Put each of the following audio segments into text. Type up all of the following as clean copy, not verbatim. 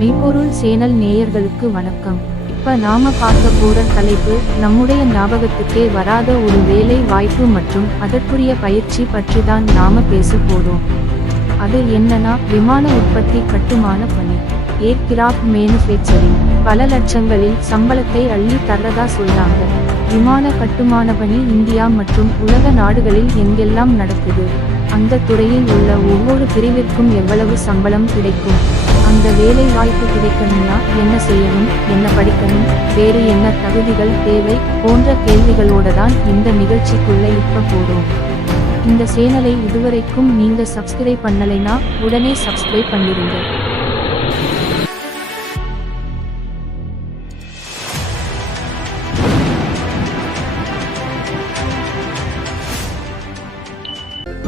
மெய்ப்பொருள் சேனல் நேயர்களுக்கு வணக்கம். இப்ப நாம பார்க்க போற தலைப்பு நம்முடைய ஞாபகத்துக்கே வராத ஒரு வேலை வாய்ப்பு மற்றும் அதற்குரிய பயிற்சி பற்றி தான் நாம பேச போறோம். அது என்னன்னா விமான உற்பத்தி கட்டுமான பணி, ஏர்கிராஃப்ட் மேனுஃபேக்சரிங். பல லட்சங்களில் சம்பளத்தை அள்ளி தர்றதா சொல்றாங்க. விமான கட்டுமான பணி இந்தியா மற்றும் உலக நாடுகளில் எங்கெல்லாம் நடக்குது, அந்த துறையில் உள்ள ஒவ்வொரு பிரிவிற்கும் எவ்வளவு சம்பளம் கிடைக்கும், அந்த வேலை வாய்ப்பு கிடைக்கணும்னா என்ன செய்யணும், என்ன படிக்கணும், வேறு என்ன தகுதிகள் தேவை போன்ற கேள்விகளோட தான் இந்த நிகழ்ச்சிக்குள்ள இப்ப போறோம். இந்த சேனலை இதுவரைக்கும் நீங்க சப்ஸ்கிரைப் பண்ணலைனா உடனே சப்ஸ்கிரைப் பண்ணிருங்க.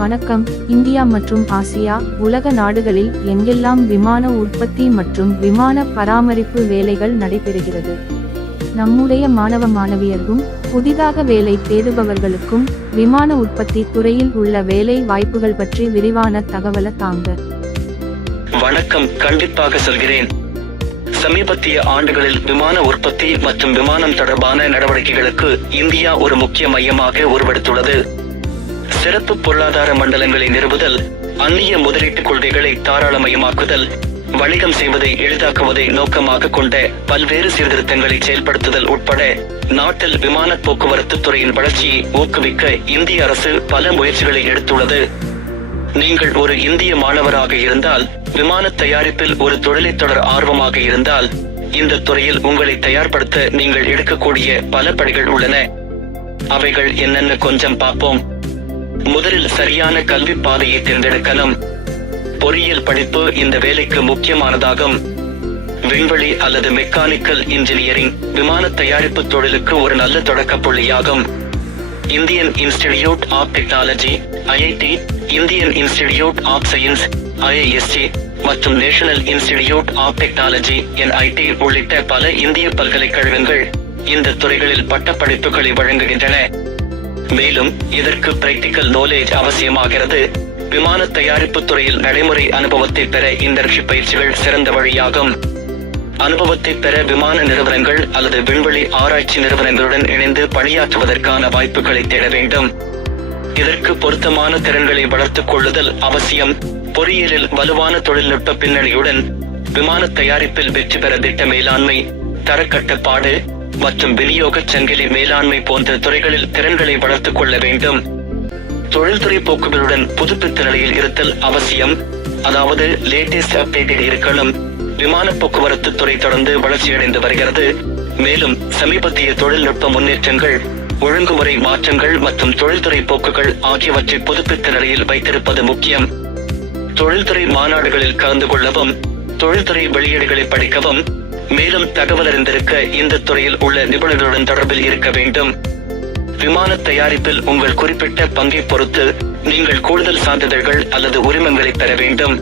வணக்கம். இந்தியா மற்றும் ஆசியா, உலக நாடுகளில் எங்கெல்லாம் விமான உற்பத்தி மற்றும் விமான பராமரிப்பு வேலைகள் நடைபெறுகிறது. நம்முடைய மாணவ மாணவியர்களும் புதிதாக வேலை தேடுபவர்களுக்கும் விமான உற்பத்தி துறையில் உள்ள வேலை வாய்ப்புகள் பற்றி விரிவான தகவலை தாங்க. வணக்கம். கண்டிப்பாக சொல்கிறேன். சமீபத்திய ஆண்டுகளில் விமான உற்பத்தி மற்றும் விமானம் தொடர்பான நடவடிக்கைகளுக்கு இந்தியா ஒரு முக்கிய மையமாக உருவெடுத்துள்ளது. சிறப்பு பொருளாதார மண்டலங்களை நிறுவுதல், அந்நிய முதலீட்டு கொள்கைகளை தாராளமயமாக்குதல், வணிகம் செய்வதை எளிதாக்குவதை நோக்கமாக கொண்ட பல்வேறு சீர்திருத்தங்களை செயல்படுத்துதல் உட்பட நாட்டில் விமான போக்குவரத்து துறையின் வளர்ச்சியை ஊக்குவிக்க இந்திய அரசு பல முயற்சிகளை எடுத்துள்ளது. நீங்கள் ஒரு இந்திய மாணவராக இருந்தால், விமான தயாரிப்பில் ஒரு தொழிலை தொடர ஆர்வமாக இருந்தால், இந்த துறையில் உங்களை தயார்படுத்த நீங்கள் எடுக்கக்கூடிய பல படிகள் உள்ளன. அவைகள் என்னென்ன கொஞ்சம் பார்ப்போம். முதலில் சரியான கல்வி பாதையை தேர்ந்தெடுக்கணும். பொறியியல் படிப்பு இந்த வேலைக்கு முக்கியமானதாகும். விண்வெளி அல்லது மெக்கானிக்கல் இன்ஜினியரிங் விமான தயாரிப்பு தொழிலுக்கு ஒரு நல்ல தொடக்க புள்ளியாகும். Indian Institute of Technology (IIT), Indian Institute of Science (IISc) மற்றும் National Institute of Technology (NIT) உள்ளிட்ட பல இந்திய பல்கலைக்கழகங்கள் இந்த துறைகளில் பட்டப்படிப்புகளை வழங்குகின்றன. மேலும் இதற்கு பிராக்டிகல் நாலேஜ் அவசியமாகிறது. விமான தயாரிப்பு துறையில் நடைமுறை அனுபவத்தை பெற இன்டர்ன்ஷிப் பயிற்சிகள் சிறந்த வழியாகும். அனுபவத்தை பெற விமான நிறுவனங்கள் அல்லது விண்வெளி ஆராய்ச்சி நிறுவனங்களுடன் இணைந்து பணியாற்றுவதற்கான வாய்ப்புகளை தேட வேண்டும். இதற்கு பொருத்தமான திறன்களை வளர்த்துக் கொள்ளுதல் அவசியம். பொறியியலில் வலுவான தொழில்நுட்ப பின்னணியுடன் விமான தயாரிப்பில் வெற்றி பெற திட்ட மேலாண்மை, தரக்கட்டுப்பாடு மற்றும் விநியோக சங்கிலி மேலாண்மை போன்ற துறைகளில் திறன்களை வளர்த்துக் கொள்ள வேண்டும். தொழில்துறை போக்குகளுடன் புதுப்பித்த நிலையில் இருத்தல் அவசியம், அதாவது லேட்டஸ்ட் அப்டேட்டட் இருக்கணும். விமான போக்குவரத்து துறை தொடர்ந்து வளர்ச்சியடைந்து வருகிறது. மேலும் சமீபத்திய தொழில்நுட்ப முன்னேற்றங்கள், ஒழுங்குமுறை மாற்றங்கள் மற்றும் தொழில்துறை போக்குகள் ஆகியவற்றை புதுப்பித்த நிலையில் வைத்திருப்பது முக்கியம். தொழில்துறை மாநாடுகளில் கலந்து கொள்ளவும், தொழில்துறை வெளியீடுகளை படிக்கவும், மேலும் தகவல் அறிந்திருக்க இந்த துறையில் உள்ள நிபுணர்களுடன் தொடர்பில் இருக்க வேண்டும். விமான தயாரிப்பில் உங்கள் குறிப்பிட்ட பங்கை பொறுத்து நீங்கள் கூடுதல் சான்றிதழ்கள் அல்லது உரிமங்களை பெற வேண்டும்.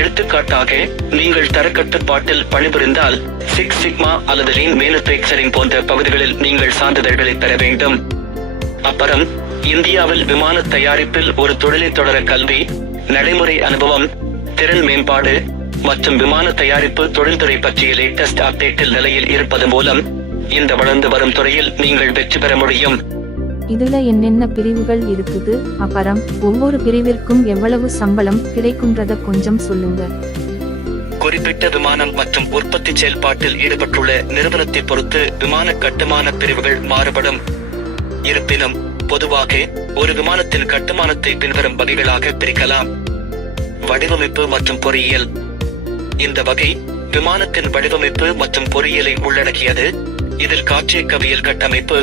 எடுத்துக்காட்டாக, நீங்கள் தரக்கட்டுப்பாட்டில் பணிபுரிந்தால் சிக்ஸ் சிக்மா அல்லது லீன் மேனுஃபேக்சரிங் போன்ற பகுதிகளில் நீங்கள் சான்றிதழ்களை பெற வேண்டும். அப்புறம் இந்தியாவில் விமான தயாரிப்பில் ஒரு தொழிலை தொடர கல்வி, நடைமுறை அனுபவம், திறன் மேம்பாடு மற்றும் விமான தயாரிப்பு தொழில்துறை பற்றிய லேட்டஸ்ட் அப்டேட்டில் நிலையில் இருப்பது மூலம் இந்த வளர்ந்து வரும் துறையில் நீங்கள் வெற்றி பெற முடியும். இதுல என்னென்ன பிரிவுகள் இருக்குது, அப்புறம் ஒவ்வொரு பிரிவிற்கும் எவ்வளவு சம்பளம் கிடைக்கும்ன்றத கொஞ்சம் சொல்லுங்க. குறிப்பிட்ட விமானம் மற்றும் உற்பத்தி செயல்பாட்டில் ஈடுபட்டுள்ள நிறுவனத்தை பொறுத்து விமான கட்டுமான பிரிவுகள் மாறுபடும். இருப்பினும் பொதுவாக ஒரு விமானத்தின் கட்டுமானத்தை பின்வரும் வகைகளாக பிரிக்கலாம். வடிவமைப்பு மற்றும் பொறியியல். இந்த வகை விமானத்தின் வடிவமைப்பு மற்றும் பொறியியலை உள்ளடக்கியது. இதில் காற்றியக்கவியல் கட்டமைப்பு,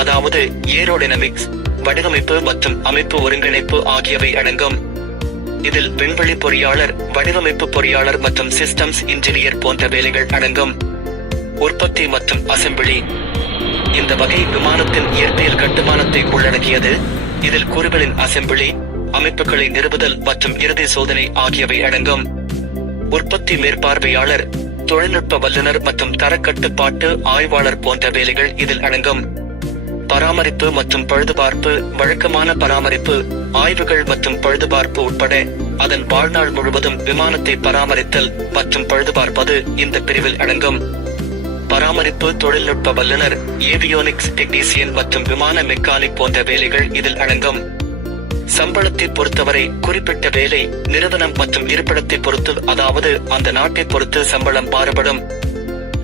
அதாவது ஏரோடைனமிக்ஸ், வடிவமைப்பு மற்றும் அமைப்பு ஒருங்கிணைப்பு ஆகியவை அடங்கும். இதில் விண்வெளி பொறியாளர், வடிவமைப்பு பொறியாளர் மற்றும் சிஸ்டம்ஸ் இன்ஜினியர் போன்ற வேலைகள் அடங்கும். உற்பத்தி மற்றும் அசெம்பிளி. இந்த வகை விமானத்தின் இயற்பியல் கட்டுமானத்தை உள்ளடக்கியது. இதில் கூறுகளின் அசெம்பிளி, அமைப்புகளை நிறுவுதல் மற்றும் இறுதி சோதனை ஆகியவை அடங்கும். உற்பத்தி மேற்பார்வையாளர், தொழில்நுட்ப வல்லுநர் மற்றும் தரக்கட்டுப்பாட்டு ஆய்வாளர் போன்ற வேலைகள் இதில் அடங்கும். பராமரிப்பு மற்றும் பழுதுபார்ப்பு, வழக்கமான பராமரிப்பு, ஆய்வுகள் மற்றும் பழுதுபார்ப்பு உட்பட அதன் வாழ்நாள் முழுவதும் விமானத்தை பராமரித்தல் மற்றும் பழுதுபார்ப்பது இந்த பிரிவில் அடங்கும். பராமரிப்பு தொழில்நுட்ப வல்லுநர், ஏவியோனிக்ஸ் டெக்னீசியன் மற்றும் விமான மெக்கானிக் போன்ற வேலைகள் இதில் அடங்கும். சம்பளத்தை பொறுத்தவரை குறிப்பிட்ட வேலை, நிறுவனம் மற்றும் இருப்பிடத்தை பொறுத்து, அதாவது அந்த நாட்டை பொறுத்து சம்பளம் மாறுபடும்.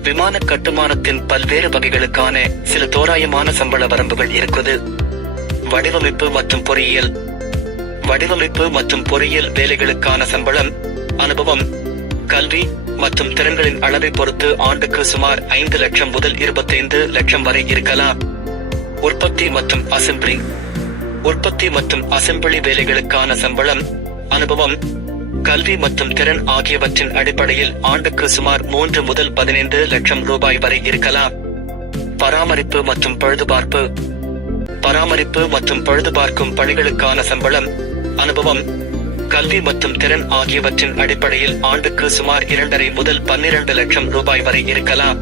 விமான கட்டுமானத்தின் பல்வேறு வகைகளுக்கான சில தோராயமான சம்பள வரம்புகள் இருக்குது. வடிவமைப்பு மற்றும் பொறியியல். வடிவமைப்பு மற்றும் பொறியியல் வேலைகளுக்கான சம்பளம், அனுபவம், கல்வி மற்றும் திறன்களின் அளவை பொறுத்து ஆண்டுக்கு சுமார் 5 லட்சம் முதல் 25 லட்சம் வரை இருக்கலாம். உற்பத்தி மற்றும் அசெம்பிளி. உற்பத்தி மற்றும் அசெம்பிளி வேலைகளுக்கான சம்பளம், அனுபவம், கல்வி மற்றும் திறன் ஆகியவற்றின் அடிப்படையில் ஆண்டுக்கு சுமார் 3 முதல் 15 லட்சம் ரூபாய் வரை இருக்கலாம். பராமரிப்பு மற்றும் பழுதுபார்ப்பு. பராமரிப்பு மற்றும் பழுதுபார்க்கும் பணிகளுக்கான சம்பளம், அனுபவம், கல்வி மற்றும் திறன் ஆகியவற்றின் அடிப்படையில் ஆண்டுக்கு சுமார் 2.5 முதல் 12 லட்சம் ரூபாய் வரை இருக்கலாம்.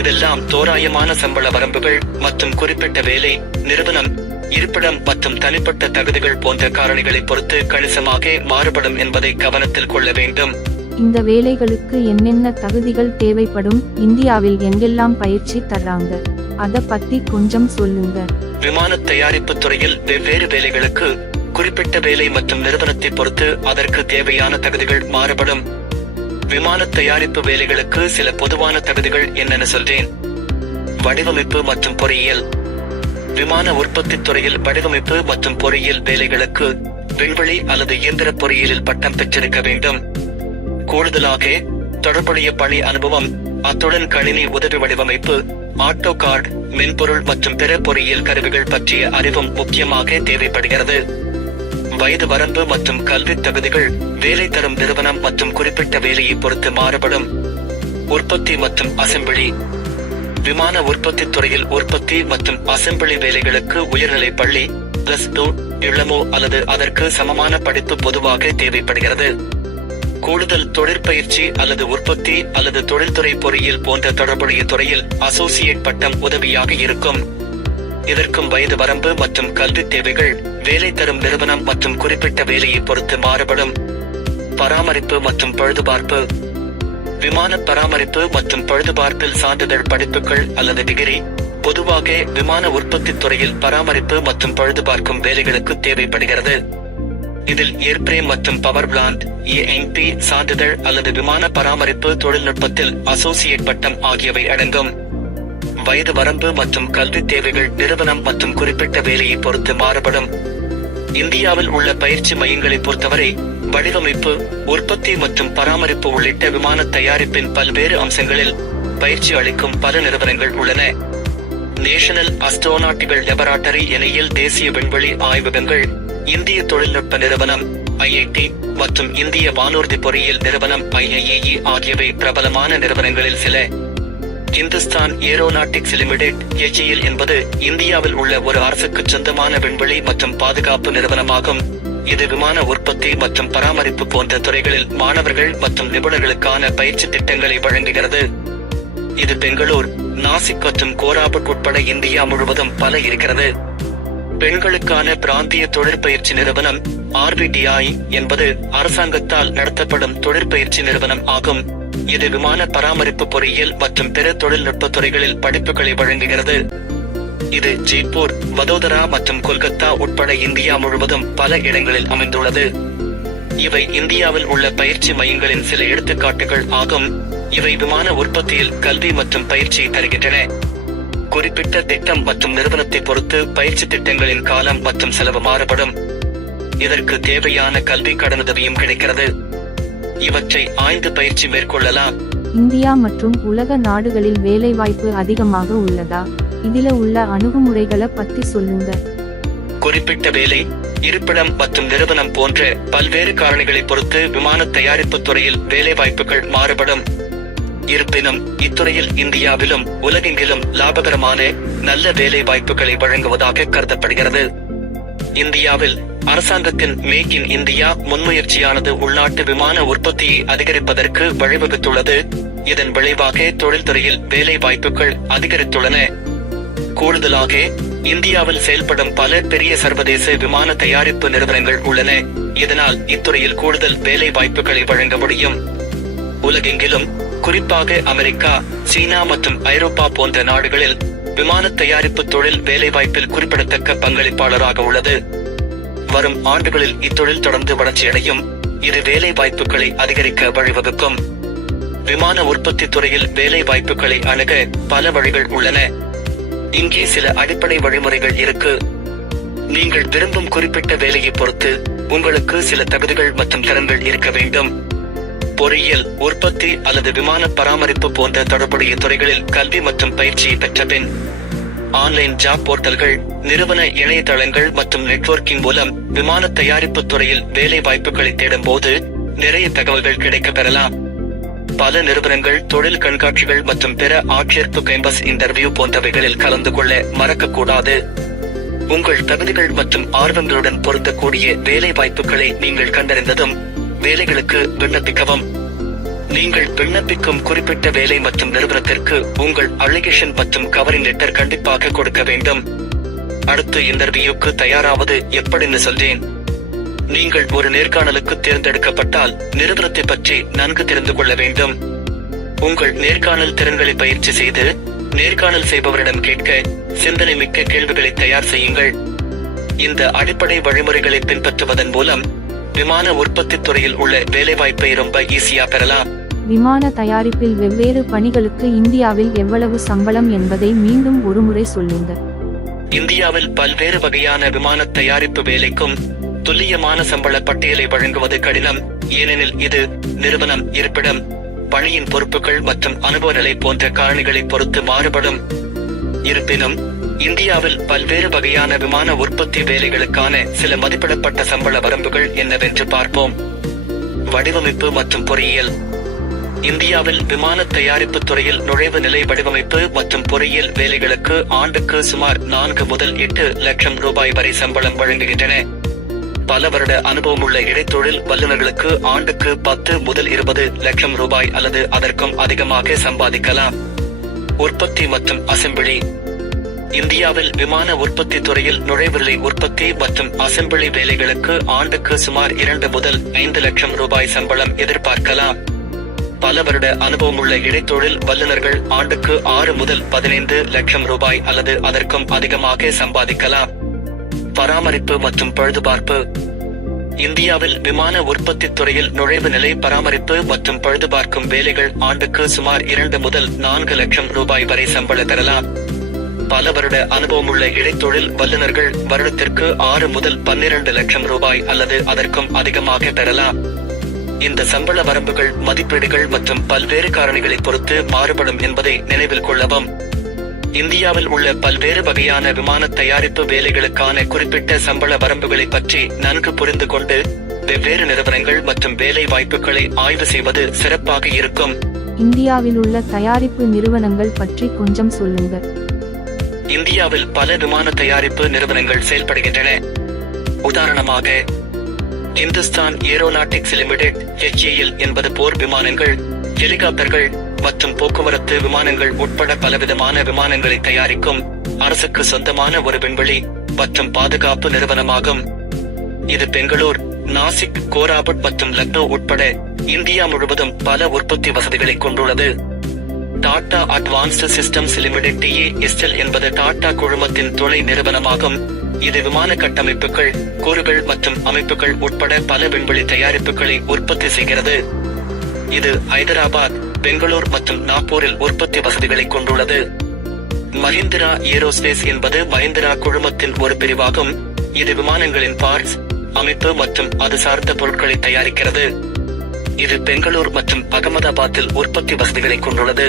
இதெல்லாம் தோராயமான சம்பள வரம்புகள் மற்றும் குறிப்பிட்ட வேலை, நிறுவனம், இருப்பிடம் மற்றும் தனிப்பட்ட தகுதிகள் போன்ற காரணிகளை பொறுத்து கணிசமாக மாறுபடும் என்பதை கவனத்தில் கொள்ள வேண்டும். இந்த வேலைகளுக்கு என்னென்ன தகுதிகள் தேவைப்படும், இந்தியாவில் எங்கெல்லாம் பயிற்சி தர்றாங்க, அத பத்தி கொஞ்சம் சொல்லுங்க. விமான தயாரிப்பு துறையில் வெவ்வேறு வேலைகளுக்கு குறிப்பிட்ட வேலை மற்றும் நிறுவனத்தை பொறுத்து அதற்கு தேவையான தகுதிகள் மாறுபடும். விமான தயாரிப்பு வேலைகளுக்கு சில பொதுவான தகுதிகள் என்னென்ன சொல்றேன். வடிவமைப்பு மற்றும் பொறியியல். விமான உற்பத்தி துறையில் வடிவமைப்பு மற்றும் பொறியியல் வேலைகளுக்கு விண்வெளி அல்லது இயந்திர பொறியியலில் பட்டம் பெற்றிருக்க வேண்டும். கூடுதலாக தொடர்புடைய பணி அனுபவம், அத்துடன் கணினி உதவி வடிவமைப்பு, ஆட்டோ கார்டு, மென்பொருள் மற்றும் பிற பொறியியல் கருவிகள் பற்றிய அறிவும் முக்கியமாக தேவைப்படுகிறது. வயது வரம்பு மற்றும் கல்வி தகுதிகள் வேலை தரும் நிறுவனம் மற்றும் குறிப்பிட்ட வேலையை பொறுத்து மாறுபடும். உற்பத்தி மற்றும் அசெம்பிளி. விமான உற்பத்தி துறையில் உற்பத்தி மற்றும் அசெம்பிளி வேலைகளுக்கு உயர்நிலை பள்ளி +2, இளமோ அல்லது அதற்கு சமமான படிப்பு பொதுவாக தேவைப்படுகிறது. கூடுதல் தொழிற்பயிற்சி அல்லது உற்பத்தி அல்லது தொழில்துறை பொறியியல் போன்ற தொடர்புடைய துறையில் அசோசியேட் பட்டம் உதவியாக இருக்கும். இதற்கும் வயது வரம்பு மற்றும் கல்வி தேவைகள் வேலை தரும் நிறுவனம் மற்றும் குறிப்பிட்ட வேலையை பொறுத்து மாறுபடும். பராமரிப்பு மற்றும் பழுதுபார்ப்பு. விமான பராமரிப்பு மற்றும் பழுதுபார்ப்பில் சான்றிதழ் படிப்புகள் அல்லது டிகிரி பொதுவாக விமான உற்பத்தி துறையில் பராமரிப்பு மற்றும் பழுதுபார்க்கும் வேலைகளுக்கு தேவைப்படுகிறது. இதில் ஏர்பிரேம் மற்றும் பவர் பிளான்ட் (ANP) சான்றிதழ் அல்லது விமான பராமரிப்பு தொழில்நுட்பத்தில் அசோசியேட் பட்டம் ஆகியவை அடங்கும். வயது வரம்பு மற்றும் கல்வி தேவைகள் நிறுவனம் மற்றும் குறிப்பிட்ட வேலையை பொறுத்து மாறுபடும். இந்தியாவில் உள்ள பயிற்சி மையங்களை பொறுத்தவரை வடிவமைப்பு, உற்பத்தி மற்றும் பராமரிப்பு உள்ளிட்ட விமான தயாரிப்பின் பல்வேறு அம்சங்களில் பயிற்சி அளிக்கும் பல நிறுவனங்கள் உள்ளன. நேஷனல் அஸ்ட்ரோநாட்டிக்கல் லெபராட்டரி எனில் தேசிய விண்வெளி ஆய்வகங்கள், இந்திய தொழில்நுட்ப நிறுவனம் (IIT) மற்றும் இந்திய வானூர்தி பொறியியல் நிறுவனம் (IIAE) ஆகியவை பிரபலமான நிறுவனங்களில் சில. ஹிந்துஸ்தான் ஏரோநாட்டிக்ஸ் லிமிடெட் (HAL) என்பது இந்தியாவில் உள்ள ஒரு அரசுக்கு சொந்தமான விண்வெளி மற்றும் பாதுகாப்பு நிறுவனமாகும். இது விமான உற்பத்தி மற்றும் பராமரிப்பு போன்ற துறைகளில் மாணவர்கள் மற்றும் நிபுணர்களுக்கான பயிற்சி திட்டங்களை வழங்குகிறது. இது பெங்களூர், நாசிக் மற்றும் கோராபுட் உட்பட இந்தியா முழுவதும் பல இருக்கிறது. பெண்களுக்கான பிராந்திய தொழிற்பயிற்சி நிறுவனம் RVTI என்பது அரசாங்கத்தால் நடத்தப்படும் தொழிற்பயிற்சி நிறுவனம் ஆகும். இது விமான பராமரிப்பு பொறியியல் மற்றும் பிற தொழில்நுட்ப துறைகளில் படிப்புகளை வழங்குகிறது. இது ஜெய்ப்பூர், வதோதரா மற்றும் கொல்கத்தா உட்பட இந்தியா முழுவதும் பல இடங்களில் அமைந்துள்ளது. இவை இந்தியாவில் உள்ள பயிற்சி மையங்களின் சில எடுத்துக்காட்டுகள் ஆகும். இவை விமான உற்பத்தியில் கல்வி மற்றும் பயிற்சியை தருகின்றன. குறிப்பிட்ட திட்டம் மற்றும் நிறுவனத்தை பொறுத்து பயிற்சி திட்டங்களின் காலம் மற்றும் செலவு மாறுபடும். இதற்கு தேவையான கல்வி கடனுதவியும் கிடைக்கிறது. இவற்றை ஆய்ந்து பயிற்சி மேற்கொள்ளலாம். இந்தியா மற்றும் உலக நாடுகளில் வேலைவாய்ப்பு அதிகமாக உள்ளதா? இதில உள்ள அணுகுமுறைகளை பத்தி சொல்லுங்க. குறிப்பிட்ட வேலை, இருப்பிடம் மற்றும் நிறுவனம் போன்ற பல்வேறு காரணிகளை பொறுத்து விமான தயாரிப்பு துறையில் வேலைவாய்ப்புகள் மாறுபடும். இருப்பினும் இத்துறையில் இந்தியாவிலும் உலகெங்கிலும் லாபகரமான நல்ல வேலை வாய்ப்புகளை வழங்குவதாக கருதப்படுகிறது. இந்தியாவில் அரசாங்கத்தின் மேக் இன் இந்தியா முன்முயற்சியானது உள்நாட்டு விமான உற்பத்தியை அதிகரிப்பதற்கு வழிவகுத்துள்ளது. இதன் விளைவாக தொழில்துறையில் வேலை வாய்ப்புகள் அதிகரித்துள்ளன. கூடுதலாக இந்தியாவில் செயல்படும் பல பெரிய சர்வதேச விமான தயாரிப்பு நிறுவனங்கள் உள்ளன. இதனால் இத்துறையில் கூடுதல் வேலை வாய்ப்புகளை வழங்க முடியும். உலகெங்கிலும், குறிப்பாக அமெரிக்கா, சீனா மற்றும் ஐரோப்பா போன்ற நாடுகளில் விமான தயாரிப்பு தொழில் வேலைவாய்ப்பில் குறிப்பிடத்தக்க பங்களிப்பாளராக உள்ளது. வரும் ஆண்டுகளில் இத்தொழில் தொடர்ந்து வளர்ச்சியடையும். இது வேலை வாய்ப்புகளை அதிகரிக்க வழிவகுக்கும். விமான உற்பத்தி துறையில் வேலை வாய்ப்புகளை அணுக பல வழிகள் உள்ளன. இங்கே சில அடிப்படை வழிமுறைகள் இருக்கு. நீங்கள் விரும்பும் குறிப்பிட்ட வேலையை பொறுத்து உங்களுக்கு சில தகுதிகள் மற்றும் திறன்கள் இருக்க வேண்டும். பொறியியல், உற்பத்தி அல்லது விமான பராமரிப்பு போன்ற தொடர்புடைய துறைகளில் கல்வி மற்றும் பயிற்சியை பெற்ற பின் ஆன்லைன் ஜாப் போர்ட்டல்கள், நிறுவன இணையதளங்கள் மற்றும் நெட்வொர்க்கிங் மூலம் விமான தயாரிப்பு துறையில் வேலை வாய்ப்புகளை தேடும் போது நிறைய தகவல்கள் கிடைக்க பெறலாம். பல நிறுவனங்கள் தொழில் கண்காட்சிகள் மற்றும் பிற ஆட்சேர்ப்பு கேம்பஸ் இன்டர்வியூ போன்றவைகளில் கலந்து கொள்ள மறக்கக்கூடாது. உங்கள் தகுதிகள் மற்றும் ஆர்வங்களுடன் பொருந்தக்கூடிய வேலை வாய்ப்புகளை நீங்கள் கண்டறிந்ததும் வேலைகளுக்கு விண்ணப்பிக்கவும். நீங்கள் விண்ணப்பிக்கும் குறிப்பிட்ட வேலை மற்றும் நிறுவனத்திற்கு உங்கள் அப்ளிகேஷன் மற்றும் கவரிங் லெட்டர் கண்டிப்பாக கொடுக்க வேண்டும். அடுத்த இன்டர்வியூக்கு தயாராவது எப்படின்னு சொல்றேன். நீங்கள் ஒரு நேர்காணலுக்கு தேர்ந்தெடுக்கப்பட்டால் நிறுவனத்தை பற்றி நன்கு தெரிந்து கொள்ள வேண்டும். உங்கள் நேர்காணல் திறன்களை பயிற்சி செய்து நேர்காணல் செய்பவரிடம் கேட்க சிந்தனை மிக்க கேள்விகளை தயார் செய்யுங்கள். இந்த அடிப்படை வழிமுறைகளை பின்பற்றுவதன் மூலம் விமான உற்பத்தி துறையில் உள்ள வேலைவாய்ப்பை ரொம்ப ஈஸியா பெறலாம். விமான தயாரிப்பில் வெவ்வேறு பணிகளுக்கு இந்தியாவில் எவ்வளவு சம்பளம் என்பதை மீண்டும் ஒருமுறை சொல்லுங்க. இந்தியாவில் பல்வேறு வகையான விமான தயாரிப்பு வேலைக்கும் துல்லியமான சம்பள பட்டியலை வழங்குவது கடினம். ஏனெனில் இது நிறுவனம், இருப்பிடம், பணியின் பொறுப்புகள் மற்றும் அனுபவ நிலை போன்ற காரணிகளை பொறுத்து மாறுபடும். இருப்பினும் இந்தியாவில் பல்வேறு வகையான விமான உற்பத்தி வேலைகளுக்கான சில மதிப்பிடப்பட்ட சம்பள வரம்புகள் என்னவென்று பார்ப்போம். வடிவமைப்பு மற்றும் பொறியியல். இந்தியாவில் விமான தயாரிப்பு துறையில் நுழைவு நிலை வடிவமைப்பு மற்றும் பொறியியல் வேலைகளுக்கு ஆண்டுக்கு சுமார் 4 முதல் 8 லட்சம் ரூபாய் வரை சம்பளம் வழங்குகின்றன. பல வருட அனுபவமுள்ள இடைத்தொழில் வல்லுநர்களுக்கு ஆண்டுக்கு 10 முதல் 20 லட்சம் ரூபாய் அல்லது அதற்கும் அதிகமாக சம்பாதிக்கலாம். உற்பத்தி மற்றும் அசெம்பிளி. இந்தியாவில் விமான உற்பத்தி துறையில் நுழைவுநிலை உற்பத்தி மற்றும் அசெம்பிளி வேலைகளுக்கு ஆண்டுக்கு சுமார் 2 முதல் 5 லட்சம் ரூபாய் சம்பளம் எதிர்பார்க்கலாம். பல வருட அனுபவமுள்ள இடைத்தொழில் வல்லுநர்கள் ஆண்டுக்கு 6 முதல் 15 லட்சம் ரூபாய் அல்லது அதற்கும் அதிகமாக சம்பாதிக்கலாம். பராமரிப்பு மற்றும் பழுதுபார்ப்பு. இந்தியாவில் விமான உற்பத்தி துறையில் நுழைவு நிலை பராமரிப்பு மற்றும் பழுதுபார்க்கும் வேலைகள் ஆண்டுக்கு சுமார் 2 முதல் 4 லட்சம் ரூபாய் வரை சம்பளம் பெறலாம். பல வருட அனுபவமுள்ள இடைத்தொழில் வல்லுநர்கள் வருடத்திற்கு 6 முதல் 12 லட்சம் ரூபாய் அல்லது அதற்கும் அதிகமாக பெறலாம். இந்த சம்பள வரம்புகள் மதிப்பீடுகள் மற்றும் பல்வேறு காரணிகளை பொறுத்து மாறுபடும் என்பதை நினைவில் கொள்ளவும். இந்தியாவில் உள்ள பல்வேறு வகையான விமான தயாரிப்பு வேலைகளுக்கான குறிப்பிட்ட சம்பள வரம்புகளை பற்றி நன்கு புரிந்து கொண்டு வெவ்வேறு நிறுவனங்கள் மற்றும் வேலை வாய்ப்புகளை ஆய்வு செய்வது சிறப்பாக இருக்கும். இந்தியாவில் உள்ள தயாரிப்பு நிறுவனங்கள் பற்றி கொஞ்சம் சொல்லுங்க. இந்தியாவில் பல விமான தயாரிப்பு நிறுவனங்கள் செயல்படுகின்றன. உதாரணமாக இந்துஸ்தான் ஏரோநாட்டிக்ஸ் லிமிடெட் HAL என்பது போர் விமானங்கள், ஹெலிகாப்டர்கள் மற்றும் போக்குவரத்து விமானங்கள் உட்பட பலவிதமான விமானங்களை தயாரிக்கும் அரசுக்கு சொந்தமான ஒரு விண்வெளி மற்றும் பாதுகாப்பு நிறுவனமாகும். இது பெங்களூர், நாசிக், கோராபுட் மற்றும் லக்னோ உட்பட இந்தியா முழுவதும் பல உற்பத்தி வசதிகளை கொண்டுள்ளது. Tata advanced systems limited TASL என்பது டாடா குழுமத்தின் துணை நிறுவனமாகும். இது விமான கட்டமைப்புகள், கூறுகள் மற்றும் அமைப்புகள் உட்பட பல விண்வெளி தயாரிப்புகளை உற்பத்தி செய்கிறது. இது ஹைதராபாத், பெங்களூர் மற்றும் நாக்பூரில் உற்பத்தி வசதிகளை கொண்டுள்ளது. மஹிந்திரா ஏரோஸ்பேஸ் என்பது மஹிந்திரா குழுமத்தின் ஒரு பிரிவாகும். இது விமானங்களின் பார்ட்ஸ், அமைப்பு மற்றும் அது சார்ந்த பொருட்களை தயாரிக்கிறது. இது பெங்களூர் மற்றும் அகமதாபாத்தில் உற்பத்தி வசதிகளை கொண்டுள்ளது.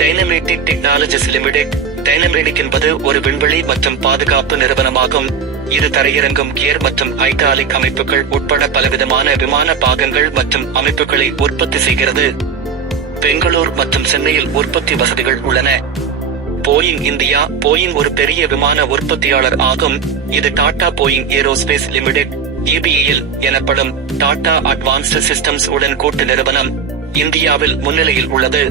டைனமேட்டிக் டெக்னாலஜிஸ் லிமிடெட். டைனமேட்டிக் என்பது ஒரு விண்வெளி மற்றும் பாதுகாப்பு நிறுவனமாகும். இது தரையிறங்கும் கியர் மற்றும் ஹைட்ராலிக் அமைப்புகள் உட்பட பலவிதமான விமான பாகங்கள் மற்றும் அமைப்புகளை உற்பத்தி செய்கிறது. பெங்களூர் மற்றும் சென்னையில் உற்பத்தி வசதிகள் உள்ளன. Boeing India. போயிங் ஒரு பெரிய விமான உற்பத்தியாளர் ஆகும். இது Tata Boeing aerospace limited EBL எனப்படும் டாடா அட்வான்ஸ்டு சிஸ்டம்ஸ் உடன் கூட்டு நிறுவனம். இந்தியாவில் முன்னிலையில் உள்ளது.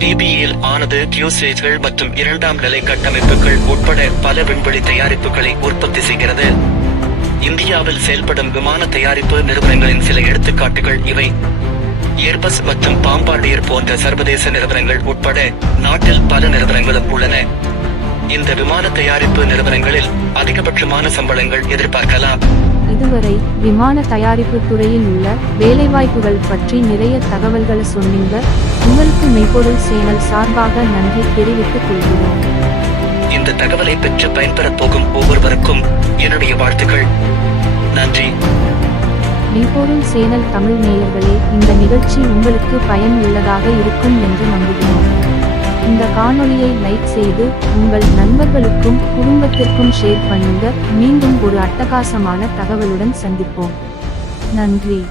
டிபிஎல் ஆனது கியூசேஜ்கள் மற்றும் இரண்டாம் நிலை கட்டமைப்புகள் உட்பட பல விண்வெளி தயாரிப்புகளை உற்பத்தி செய்கிறது. இந்தியாவில் செயல்படும் விமான தயாரிப்பு நிறுவனங்களின் சில எடுத்துக்காட்டுகள் இவை. ஏர்பஸ் மற்றும் பாம்பார்டியர் போன்ற சர்வதேச நிறுவனங்கள் உட்பட நாட்டில் பல நிறுவனங்களும் உள்ளன. இந்த விமான தயாரிப்பு நிறுவனங்களில் அதிகபட்சமான சம்பளங்கள் எதிர்பார்க்கலாம். இதுவரை விமான தயாரிப்பு துறையில் உள்ள வேலைவாய்ப்புகள் பற்றி நிறைய தகவல்களை சொன்னீங்க. உங்களுக்கு மெய்ப்பொருள் சேனல் சார்பாக நன்றி தெரிவித்துக் கொள்கிறோம். இந்த தகவலை பெற்று பயன்பெறப் போகும் ஒவ்வொருவருக்கும் என்னுடைய வாழ்த்துக்கள். நன்றி. மெய்ப்பொருள் சேனல் தமிழ் நேயர்களே, இந்த நிகழ்ச்சி உங்களுக்கு பயன் உள்ளதாக இருக்கும் என்று நம்புகிறோம். இந்த காணொளியை லைக் செய்து உங்கள் நண்பர்களுக்கும் குடும்பத்திற்கும் ஷேர் பண்ணுங்க. மீண்டும் ஒரு அட்டகாசமான தகவலுடன் சந்திப்போம். நன்றி.